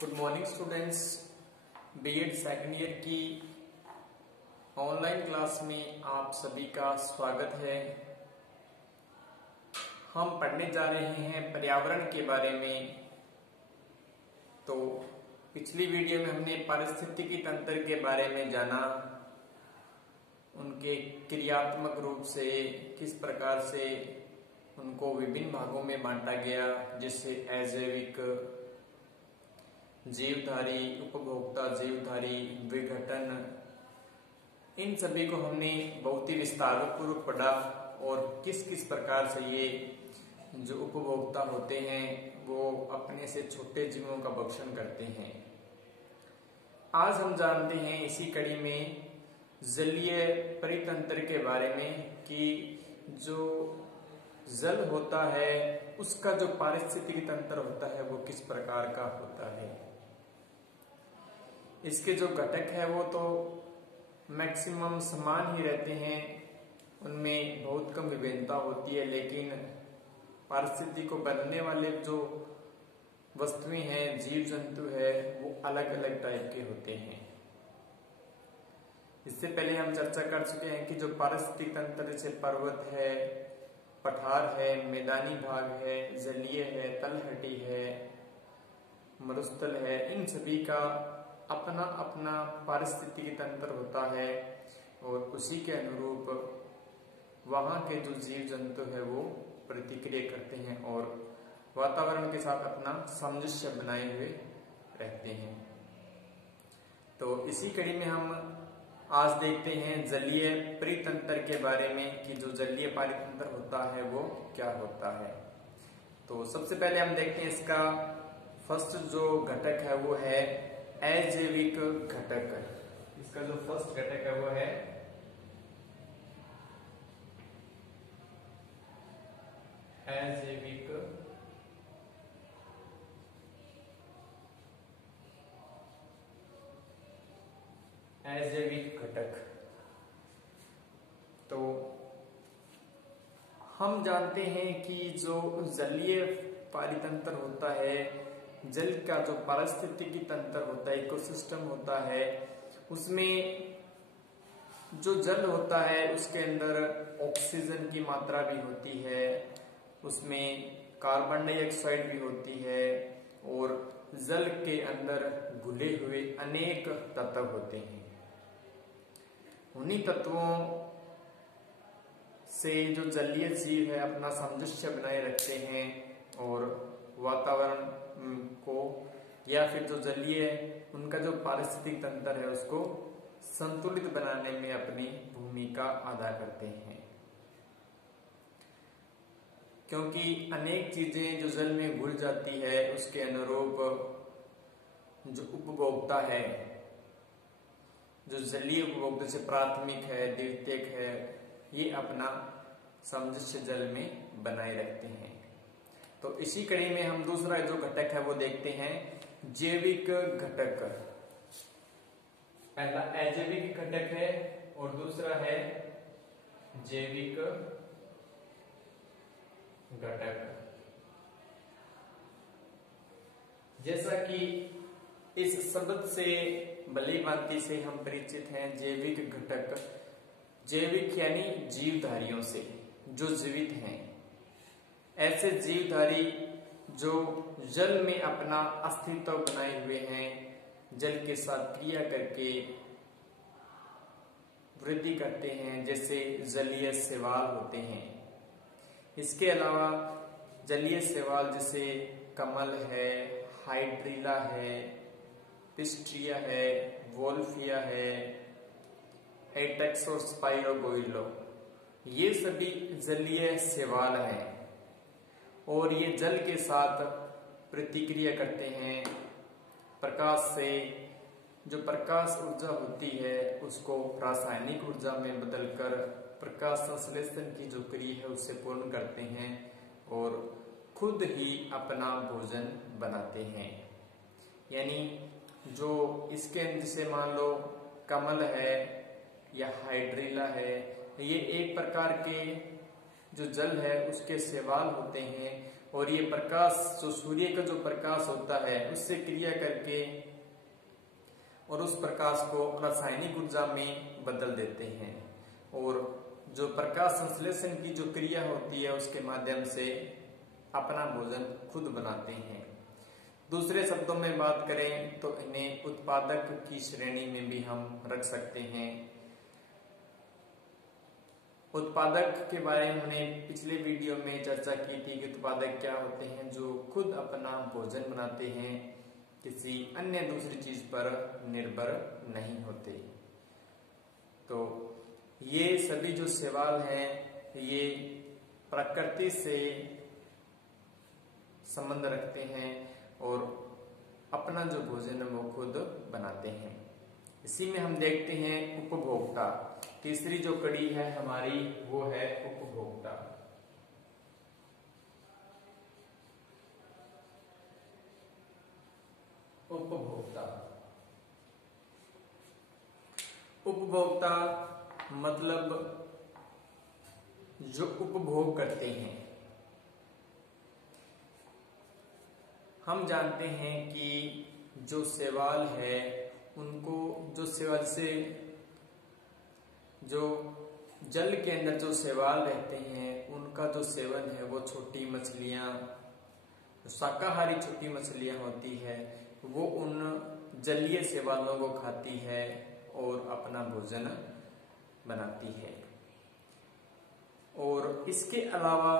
Good morning students. BEd second year की online class में आप सभी का स्वागत है। हम पढ़ने जा रहे हैं पर्यावरण के बारे में। तो पिछली वीडियो में हमने पारिस्थितिकी तंत्र के बारे में जाना, उनके क्रियात्मक रूप से किस प्रकार से उनको विभिन्न भागों में बांटा गया, जिससे अजैविक, जीवधारी, उपभोक्ता जीवधारी, विघटन, इन सभी को हमने बहुत ही विस्तार पूर्वक पढ़ा और किस किस प्रकार से ये जो उपभोक्ता होते हैं वो अपने से छोटे जीवों का भक्षण करते हैं। आज हम जानते हैं इसी कड़ी में जलीय परितंत्र के बारे में कि जो जल होता है उसका जो पारिस्थितिकी तंत्र होता है वो किस प्रकार का होता है। इसके जो घटक है वो तो मैक्सिमम समान ही रहते हैं, उनमें बहुत कम विभिन्नता होती है, लेकिन पारिस्थितिकी को बदलने वाले जो वस्तुएं हैं, जीव जंतु है, वो अलग अलग टाइप के होते हैं। इससे पहले हम चर्चा कर चुके हैं कि जो पारिस्थितिकी तंत्र जैसे पर्वत है, पठार है, मैदानी भाग है, जलीय है, तलहटी है, मरुस्थल है, इन सभी का अपना अपना पारिस्थितिकी तंत्र होता है और उसी के अनुरूप वहां के जो जीव जंतु है वो प्रतिक्रिया करते हैं और वातावरण के साथ अपना सामंजस्य बनाए हुए रहते हैं। तो इसी कड़ी में हम आज देखते हैं जलीय परितंत्र के बारे में कि जो जलीय परितंत्र होता है वो क्या होता है। तो सबसे पहले हम देखते हैं इसका फर्स्ट जो घटक है वो है अजैविक घटक। इसका जो फर्स्ट घटक है वो है अजैविक घटक। तो हम जानते हैं कि जो जलीय परितंत्र होता है, जल का जो पारिस्थितिकी तंत्र होता है, इकोसिस्टम होता है, उसमें जो जल होता है उसके अंदर ऑक्सीजन की मात्रा भी होती है, उसमें कार्बन डाइऑक्साइड भी होती है और जल के अंदर घुले हुए अनेक तत्व होते हैं। उन्हीं तत्वों से जो जलीय जीव है अपना सामंजस्य बनाए रखते हैं और वातावरण को या फिर जो जलीय उनका जो पारिस्थितिक तंत्र है उसको संतुलित बनाने में अपनी भूमिका अदा करते हैं। क्योंकि अनेक चीजें जो जल में घुल जाती है उसके अनुरूप जो उपभोक्ता है, जो जलीय उपभोक्ता से प्राथमिक है, द्वितीयक है, ये अपना सामंजस्य जल में बनाए रखते हैं। तो इसी कड़ी में हम दूसरा जो घटक है वो देखते हैं जैविक घटक। पहला अजैविक घटक है और दूसरा है जैविक घटक। जैसा कि इस शब्द से भली भांति से हम परिचित हैं, जैविक घटक, जैविक यानी जीवधारियों से, जो जीवित हैं, ऐसे जीवधारी जो जल में अपना अस्तित्व बनाए हुए हैं, जल के साथ क्रिया करके वृद्धि करते हैं, जैसे जलीय शैवाल होते हैं। इसके अलावा जलीय शैवाल जैसे कमल है, हाइड्रिला है, पिस्ट्रिया है, वोल्फिया है, एटेक्स और स्पाइरोगोइलो, ये सभी जलीय शैवाल हैं और ये जल के साथ प्रतिक्रिया करते हैं। प्रकाश से जो प्रकाश ऊर्जा होती है उसको रासायनिक ऊर्जा में बदलकर प्रकाश संश्लेषण की जो क्रिया है उससे पूर्ण करते हैं और खुद ही अपना भोजन बनाते हैं। यानी जो इसके जैसे मान लो कमल है या हाइड्रिला है, ये एक प्रकार के जो जल है उसके शैवाल होते हैं और ये प्रकाश जो सूर्य का जो प्रकाश होता है उससे क्रिया करके और उस प्रकाश को रासायनिक ऊर्जा में बदल देते हैं और जो प्रकाश संश्लेषण की जो क्रिया होती है उसके माध्यम से अपना भोजन खुद बनाते हैं। दूसरे शब्दों में बात करें तो इन्हें उत्पादक की श्रेणी में भी हम रख सकते हैं। उत्पादक के बारे में हमने पिछले वीडियो में चर्चा की थी कि उत्पादक क्या होते हैं, जो खुद अपना भोजन बनाते हैं, किसी अन्य दूसरी चीज पर निर्भर नहीं होते। तो ये सभी जो शैवाल हैं ये प्रकृति से संबंध रखते हैं और अपना जो भोजन है वो खुद बनाते हैं। इसी में हम देखते हैं उपभोक्ता। तीसरी जो कड़ी है हमारी वो है उपभोक्ता। उपभोक्ता उपभोक्ता मतलब जो उपभोग करते हैं। हम जानते हैं कि जो शैवाल है उनको जो शैवाल से जो जल के अंदर जो शैवाल रहते हैं उनका जो सेवन है वो छोटी मछलियां, शाकाहारी छोटी मछलियां होती है, वो उन जलीय शैवालों को खाती है और अपना भोजन बनाती है। और इसके अलावा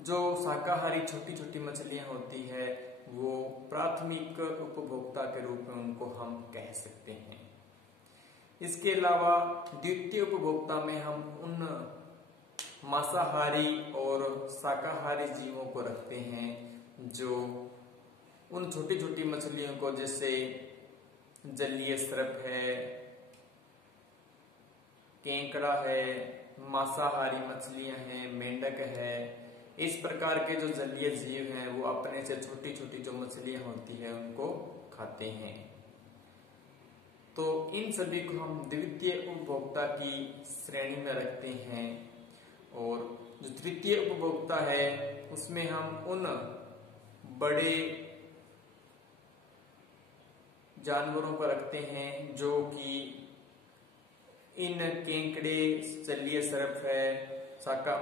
जो शाकाहारी छोटी छोटी मछलियां होती है वो प्राथमिक उपभोक्ता के रूप में उनको हम कह सकते हैं। इसके अलावा द्वितीय उपभोक्ता में हम उन मांसाहारी और शाकाहारी जीवों को रखते हैं जो उन छोटी छोटी मछलियों को, जैसे जलीय सर्प है, केंकड़ा है, मांसाहारी मछलियां हैं, मेंढक है, इस प्रकार के जो जलीय जीव हैं वो अपने से छोटी छोटी जो मछलियां होती है उनको खाते हैं। तो इन सभी को हम द्वितीय उपभोक्ता की श्रेणी में रखते हैं। और जो तृतीय उपभोक्ता है उसमें हम उन बड़े जानवरों को रखते हैं जो कि इन केंकड़े, जलीय सर्प है,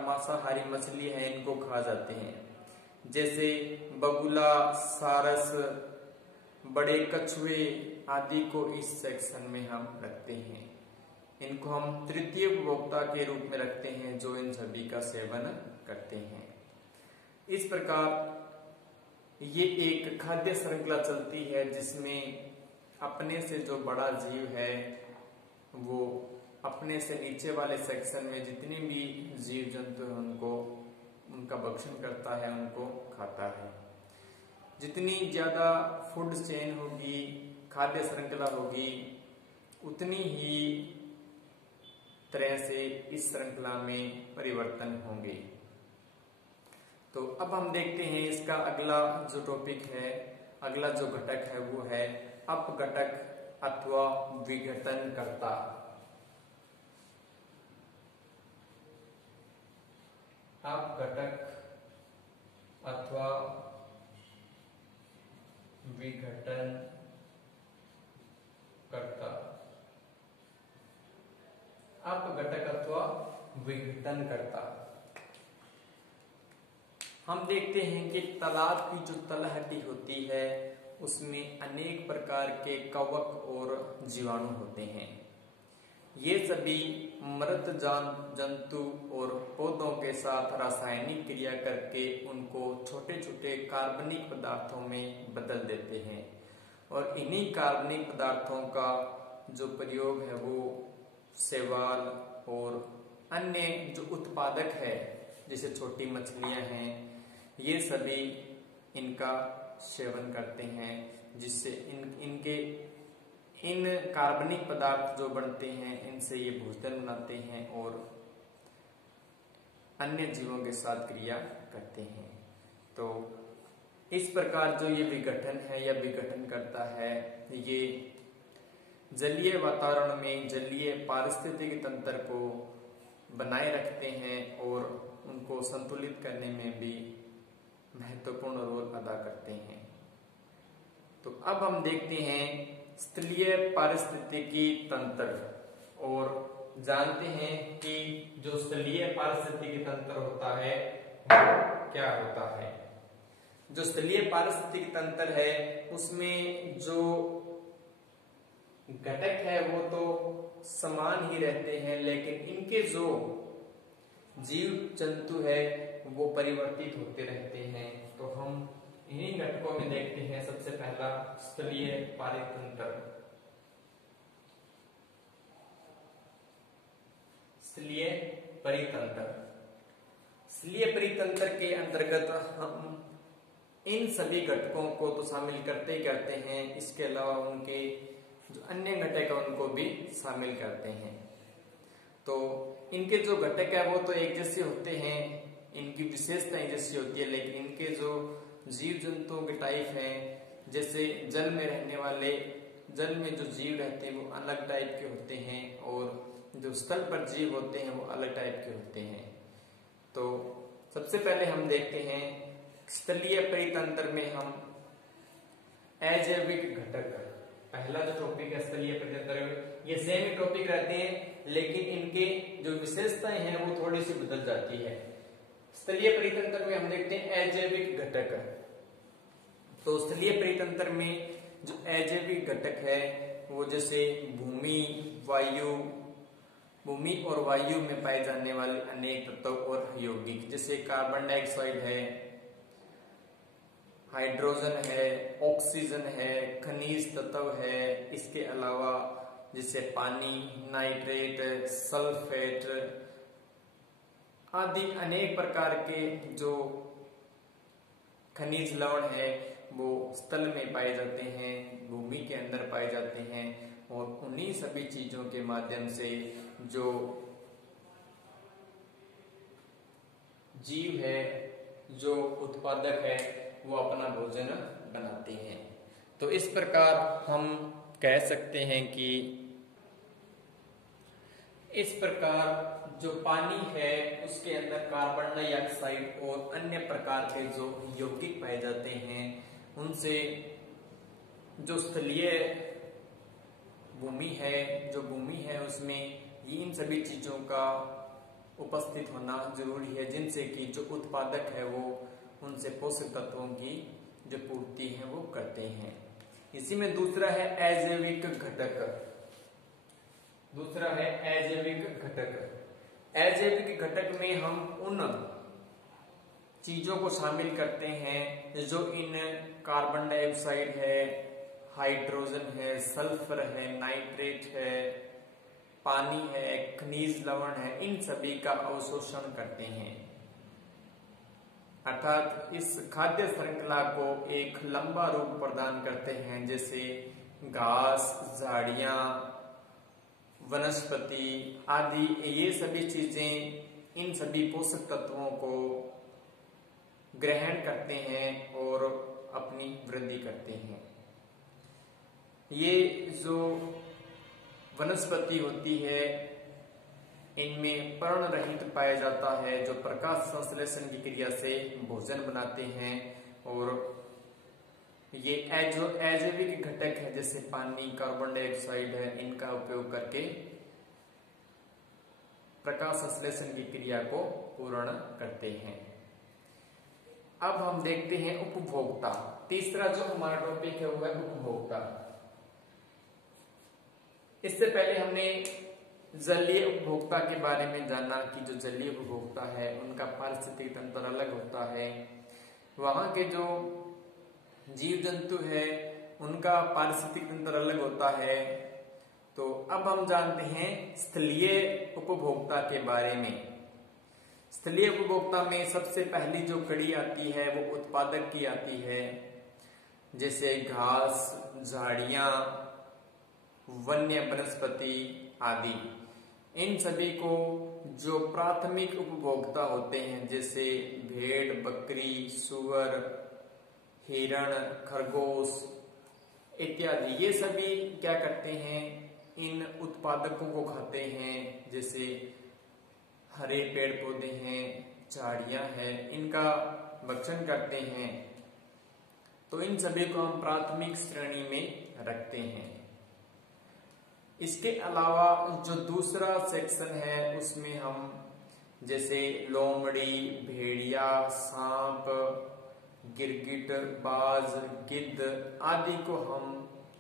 मांसाहारी मछली है, इनको खा जाते हैं, जैसे बगुला, सारस, बड़े कछुए आदि को इस सेक्शन में हम रखते हैं। इनको हम तृतीय उपभोक्ता के रूप में रखते हैं जो इन सभी का सेवन करते हैं। इस प्रकार ये एक खाद्य श्रृंखला चलती है जिसमें अपने से जो बड़ा जीव है वो अपने से नीचे वाले सेक्शन में जितने भी जीव जंतु हैं उनको उनका भक्षण करता है, उनको खाता है। जितनी ज्यादा फूड चेन होगी, खाद्य श्रृंखला होगी, उतनी ही तरह से इस श्रृंखला में परिवर्तन होंगे। तो अब हम देखते हैं इसका अगला जो टॉपिक है, अगला जो घटक है वो है अपघटक अथवा विघटनकर्ता। अपघटक अथवा विघटनकर्ता। अपघटक अथवा विघटनकर्ता। हम देखते हैं कि तालाब की जो तलहटी होती है उसमें अनेक प्रकार के कवक और जीवाणु होते हैं। ये सभी मृत जंतु और पौधों के साथ रासायनिक क्रिया करके उनको छोटे छोटे कार्बनिक पदार्थों में बदल देते हैं और इन्हीं कार्बनिक पदार्थों का जो प्रयोग है वो शैवाल और अन्य जो उत्पादक है जैसे छोटी मछलियां हैं, ये सभी इनका सेवन करते हैं, जिससे इन कार्बनिक पदार्थ जो बनते हैं इनसे ये भोजन बनाते हैं और अन्य जीवों के साथ क्रिया करते हैं। तो इस प्रकार जो ये विघटन है या विघटन करता है, ये जलीय वातावरण में जलीय पारिस्थितिक तंत्र को बनाए रखते हैं और उनको संतुलित करने में भी महत्वपूर्ण रोल अदा करते हैं। तो अब हम देखते हैं स्थलीय पारिस्थितिकी तंत्र और जानते हैं कि जो स्थलीय पारिस्थितिकी तंत्र होता है वो क्या होता है। जो स्थलीय पारिस्थितिकी तंत्र है उसमें जो घटक है वो तो समान ही रहते हैं, लेकिन इनके जो जीव जंतु है वो परिवर्तित होते रहते हैं। तो हम इन्हीं घटकों में देखते हैं। सबसे पहला स्थलीय पारितंत्र। स्थलीय परितंत्र। स्थलीय परितंत्र के अंतर्गत हम इन सभी घटकों को तो शामिल करते ही करते हैं, इसके अलावा उनके जो अन्य घटक है उनको भी शामिल करते हैं। तो इनके जो घटक है वो तो एक जैसे होते हैं, इनकी विशेषता एक जैसी होती है, लेकिन इनके जो जीव जंतुओं के टाइप हैं, जैसे जल में रहने वाले, जल में जो जीव रहते हैं वो अलग टाइप के होते हैं और जो स्थल पर जीव होते हैं वो अलग टाइप के होते हैं। तो सबसे पहले हम देखते हैं स्थलीय परितंत्र में हम अजैविक घटक। पहला जो टॉपिक है स्थलीय परितंत्र, ये सेम ही टॉपिक रहते हैं, लेकिन इनके जो विशेषताएं हैं वो थोड़ी सी बदल जाती है। स्थलीय परितंत्र में हम देखते हैं अजैविक घटक। तो स्थलीय परितंत्र में जो अजैविक घटक है वो जैसे भूमि, वायु, भूमि और वायु में पाए जाने वाले अनेक तत्व और यौगिक, जैसे कार्बन डाइऑक्साइड है, हाइड्रोजन है, ऑक्सीजन है, खनिज तत्व है, इसके अलावा जैसे पानी, नाइट्रेट, सल्फेट आदि अनेक प्रकार के जो खनिज लवण है वो स्थल में पाए जाते हैं, भूमि के अंदर पाए जाते हैं और उन्हीं सभी चीजों के माध्यम से जो जीव है, जो उत्पादक है, वो अपना भोजन बनाते हैं। तो इस प्रकार हम कह सकते हैं कि इस प्रकार जो पानी है उसके अंदर कार्बन डाइऑक्साइड और अन्य प्रकार के जो यौगिक पाए जाते हैं, उनसे जो स्थलीय भूमि है, जो भूमि है उसमें इन सभी चीजों का उपस्थित होना जरूरी है, जिनसे कि जो उत्पादक है वो उनसे पोषक तत्वों की जो पूर्ति है वो करते हैं। इसी में दूसरा है अजैविक घटक। दूसरा है अजैविक घटक। अजैविक घटक में हम उन चीजों को शामिल करते हैं जो इन कार्बन डाइऑक्साइड है, हाइड्रोजन है, सल्फर है, नाइट्रेट है, पानी है, खनिज लवण है, इन सभी का अवशोषण करते हैं। अर्थात इस खाद्य श्रृंखला को एक लंबा रूप प्रदान करते हैं, जैसे घास, झाड़ियां, वनस्पति आदि। ये सभी चीजें इन सभी पोषक तत्वों को ग्रहण करते हैं और अपनी वृद्धि करते हैं। ये जो वनस्पति होती है इनमें पर्ण रहित पाया जाता है, जो प्रकाश संश्लेषण की क्रिया से भोजन बनाते हैं। और ये जो अजैविक घटक है जैसे पानी, कार्बन डाइऑक्साइड है, इनका उपयोग करके प्रकाश संश्लेषण की क्रिया को पूर्ण करते हैं। अब हम देखते हैं उपभोक्ता। तीसरा जो हमारा टॉपिक है वो है उपभोक्ता। इससे पहले हमने जलीय उपभोक्ता के बारे में जाना कि जो जलीय उपभोक्ता है उनका पारिस्थितिक तंत्र अलग होता है, वहां के जो जीव जंतु है उनका पारिस्थितिक तंत्र अलग होता है। तो अब हम जानते हैं स्थलीय उपभोक्ता के बारे में। स्थलीय उपभोक्ता में सबसे पहली जो कड़ी आती है वो उत्पादक की आती है, जैसे घास, झाड़ियां, वन्य वनस्पति आदि। इन सभी को जो प्राथमिक उपभोक्ता होते हैं जैसे भेड़, बकरी, सुअर, हिरण, खरगोश इत्यादि, ये सभी क्या करते हैं, इन उत्पादकों को खाते हैं। जैसे हरे पेड़ पौधे हैं, झाड़ियां हैं, इनका भक्षण करते हैं, तो इन सभी को हम प्राथमिक श्रेणी में रखते हैं। इसके अलावा जो दूसरा सेक्शन है उसमें हम जैसे लोमड़ी, भेड़िया, सांप, गिरगिट, बाज, गिद्ध आदि को हम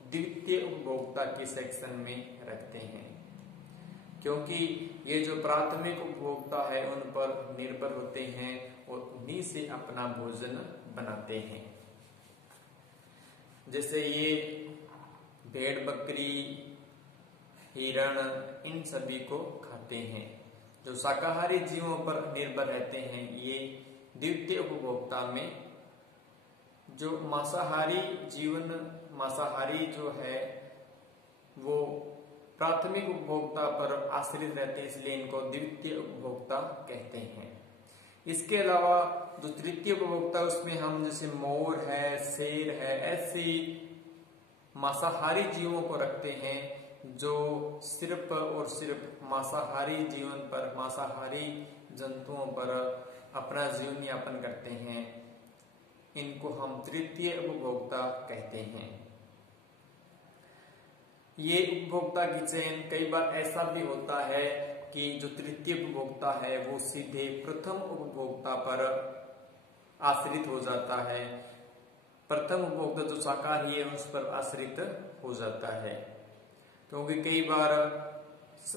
द्वितीय उपभोक्ता के सेक्शन में रखते हैं, क्योंकि ये जो प्राथमिक उपभोक्ता है उन पर निर्भर होते हैं और उन्हीं से अपना भोजन बनाते हैं। जैसे ये भेड़, बकरी, हिरण, इन सभी को खाते हैं। जो शाकाहारी जीवों पर निर्भर रहते हैं ये द्वितीय उपभोक्ता में। जो मांसाहारी जो है वो प्राथमिक उपभोक्ता पर आश्रित रहते हैं, इसलिए इनको द्वितीय उपभोक्ता कहते हैं। इसके अलावा जो तृतीय उपभोक्ता उसमें हम जैसे मोर है, शेर है, ऐसी मांसाहारी जीवों को रखते हैं जो सिर्फ और सिर्फ मांसाहारी जीवन पर, मांसाहारी जंतुओं पर अपना जीवन यापन करते हैं। इनको हम तृतीय उपभोक्ता कहते हैं। ये उपभोक्ता की चयन कई बार ऐसा भी होता है कि जो तृतीय उपभोक्ता है वो सीधे प्रथम उपभोक्ता पर आश्रित हो जाता है। प्रथम उपभोक्ता जो शाकाहारी है उस पर आश्रित हो जाता है, क्योंकि कई बार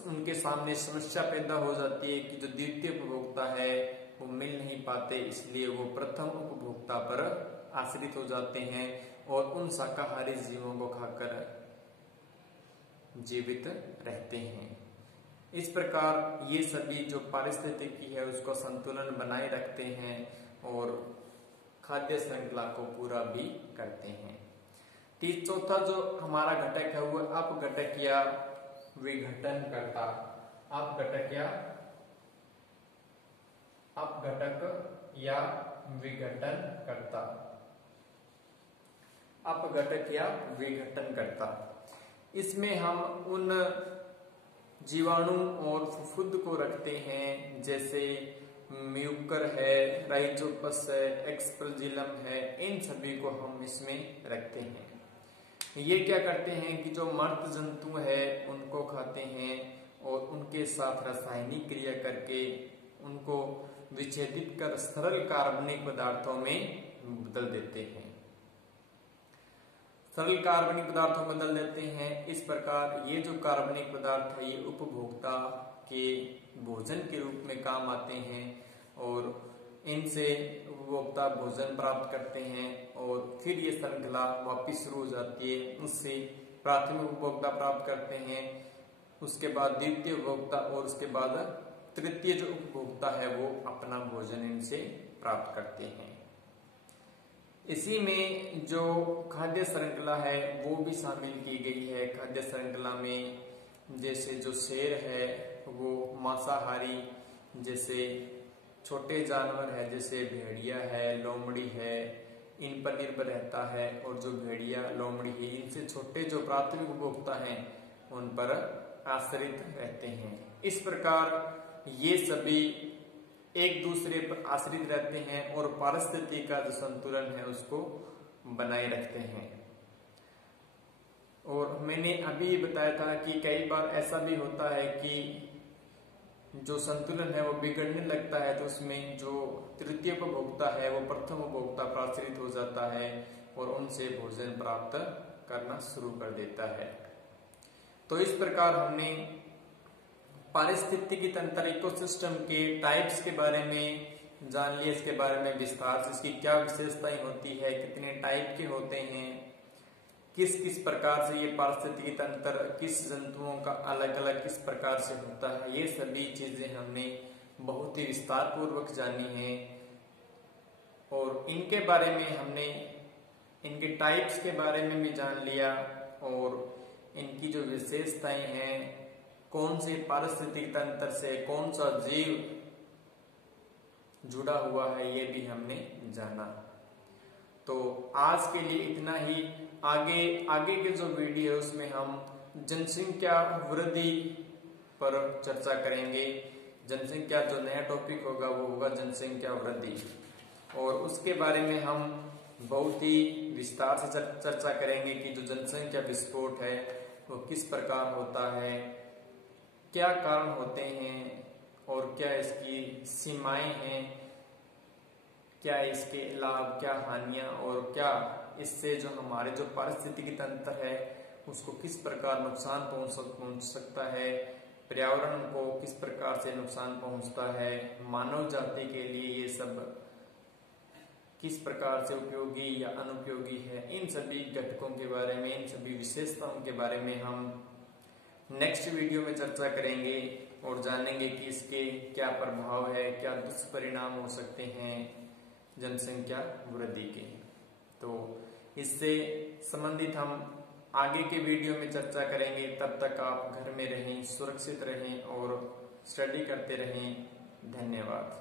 उनके सामने समस्या पैदा हो जाती है कि जो द्वितीय उपभोक्ता है वो मिल नहीं पाते, इसलिए वो प्रथम उपभोक्ता पर आश्रित हो जाते हैं और उन शाकाहारी जीवों को खाकर जीवित रहते हैं। इस प्रकार ये सभी जो पारिस्थितिकी है उसको संतुलन बनाए रखते हैं और खाद्य श्रृंखला को पूरा भी करते हैं। चौथा जो हमारा घटक है वो अपघटक या विघटन करता। अपघटक या विघटन करता। अपघटक या विघटन करता, इसमें हम उन जीवाणु और फफूंद को रखते हैं जैसे म्यूकर है, राइजोपस है, एक्सपल्जिलम है, इन सभी को हम इसमें रखते हैं। ये क्या करते हैं कि जो मर्द जंतु है उनको खाते हैं और उनके साथ रासायनिक क्रिया करके उनको विच्छेदित कर सरल कार्बनिक पदार्थों में बदल देते हैं। सरल कार्बनिक पदार्थों में बदल देते हैं। इस प्रकार ये जो कार्बनिक पदार्थ है ये उपभोक्ता के भोजन के रूप में काम आते हैं और इनसे उपभोक्ता भोजन प्राप्त करते हैं और फिर ये श्रृंखला वापिस शुरू हो जाती है। उससे प्राथमिक उपभोक्ता प्राप्त करते हैं, उसके बाद द्वितीय उपभोक्ता और उसके बाद तृतीय जो उपभोक्ता है वो अपना भोजन इनसे प्राप्त करते हैं। इसी में जो खाद्य श्रृंखला है वो भी शामिल की गई है। खाद्य श्रृंखला में जैसे जो शेर है वो मांसाहारी जैसे छोटे जानवर है जैसे भेड़िया है, लोमड़ी है, इन पर निर्भर रहता है और जो भेड़िया, लोमड़ी है इनसे छोटे जो प्राथमिक उपभोक्ता हैं उन पर आश्रित रहते हैं। इस प्रकार ये सभी एक दूसरे पर आश्रित रहते हैं और पारिस्थितिकी का जो संतुलन है उसको बनाए रखते हैं। और मैंने अभी बताया था कि कई बार ऐसा भी होता है कि जो संतुलन है वो बिगड़ने लगता है, तो उसमें जो तृतीय उपभोक्ता है वो प्रथम उपभोक्ता पर आश्रित हो जाता है और उनसे भोजन प्राप्त करना शुरू कर देता है। तो इस प्रकार हमने पारिस्थितिकी तंत्र इकोसिस्टम के टाइप्स के बारे में जान लिया, इसके बारे में विस्तार से, इसकी क्या विशेषताएं होती है, कितने टाइप के होते हैं, किस किस प्रकार से ये पारिस्थितिकी तंत्र किस जंतुओं का अलग अलग किस प्रकार से होता है, ये सभी चीजें हमने बहुत ही विस्तार पूर्वक जानी है। और इनके बारे में हमने इनके टाइप्स के बारे में भी जान लिया और इनकी जो विशेषताएं हैं, कौन से पारिस्थितिकी तंत्र से कौन सा जीव जुड़ा हुआ है, ये भी हमने जाना। तो आज के लिए इतना ही। आगे के जो वीडियो है उसमें हम जनसंख्या वृद्धि पर चर्चा करेंगे जनसंख्या जो नया टॉपिक होगा वो होगा जनसंख्या वृद्धि, और उसके बारे में हम बहुत ही विस्तार से चर्चा करेंगे कि जो जनसंख्या विस्फोट है वो किस प्रकार होता है, क्या कारण होते हैं और क्या इसकी सीमाएं हैं, क्या इसके लाभ, क्या हानियां, और क्या इससे जो हमारे जो पारिस्थितिकी तंत्र है उसको किस प्रकार नुकसान पहुंच सकता है, पर्यावरण को किस प्रकार से नुकसान पहुंचता है, मानव जाति के लिए ये सब किस प्रकार से उपयोगी या अनुपयोगी है, इन सभी घटकों के बारे में, इन सभी विशेषताओं के बारे में हम नेक्स्ट वीडियो में चर्चा करेंगे और जानेंगे कि इसके क्या प्रभाव है, क्या दुष्परिणाम हो सकते हैं जनसंख्या वृद्धि के। तो इससे संबंधित हम आगे के वीडियो में चर्चा करेंगे। तब तक आप घर में रहें, सुरक्षित रहें और स्टडी करते रहें। धन्यवाद।